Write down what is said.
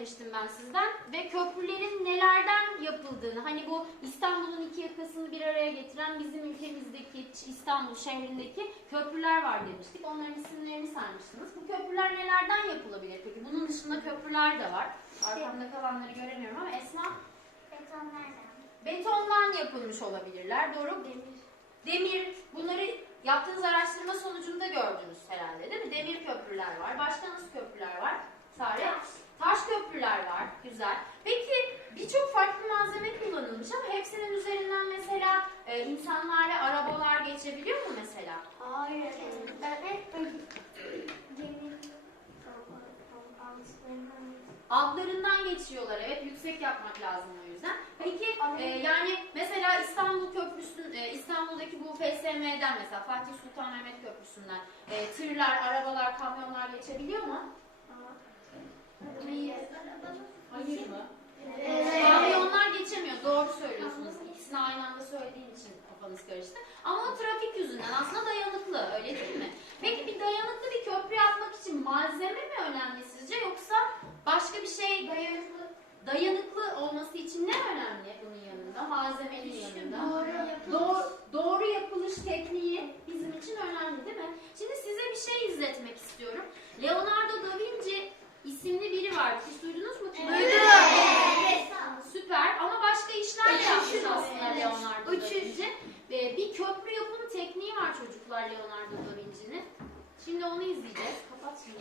istemiştim ben sizden ve köprülerin nelerden yapıldığını hani bu İstanbul'un iki yakasını bir araya getiren bizim ülkemizdeki İstanbul şehrindeki köprüler var demiştik. Onların isimlerini saymıştınız. Bu köprüler nelerden yapılabilir peki? Bunun dışında köprüler de var. Arkamda kalanları göremiyorum ama Esma Betonlardan. betondan yapılmış olabilirler. Doğru Demir. Demir, bunları yaptığınız araştırma sonucunda gördünüz herhalde değil mi? Demir köprüler var. Başka nasıl köprüler var? Sare? Var. Güzel. Peki birçok farklı malzeme kullanılmış ama hepsinin üzerinden mesela e, insanlar ve arabalar geçebiliyor mu mesela? Hayır. Ben hep böyle Altlarından geçiyorlar. Evet yüksek yapmak lazım o yüzden. Peki e, yani mesela İstanbul Köprüsü'nün e, İstanbul'daki bu FSM'den mesela Fatih Sultan Mehmet Köprüsü'nden e, tırlar, arabalar, kamyonlar geçebiliyor mu? Hayır işte. Ama o trafik yüzünden aslında dayanıklı öyle değil mi? Peki bir dayanıklı bir köprü yapmak için malzeme mi önemli sizce yoksa başka bir şey dayanıklı dayanıklı olması için ne önemli bunun yanında? Malzemenin yanında. Doğru yapılış. Doğru, doğru yapılış tekniği bizim için önemli değil mi? Şimdi size bir şey izletmek istiyorum. Leonardo da Vinci isimli biri var. Siz duydunuz mu? Evet. Ee, bir köprü yapımı tekniği var çocuklar Leonardo da Vinci'nin. Şimdi onu izleyeceğiz. Kapat şimdi.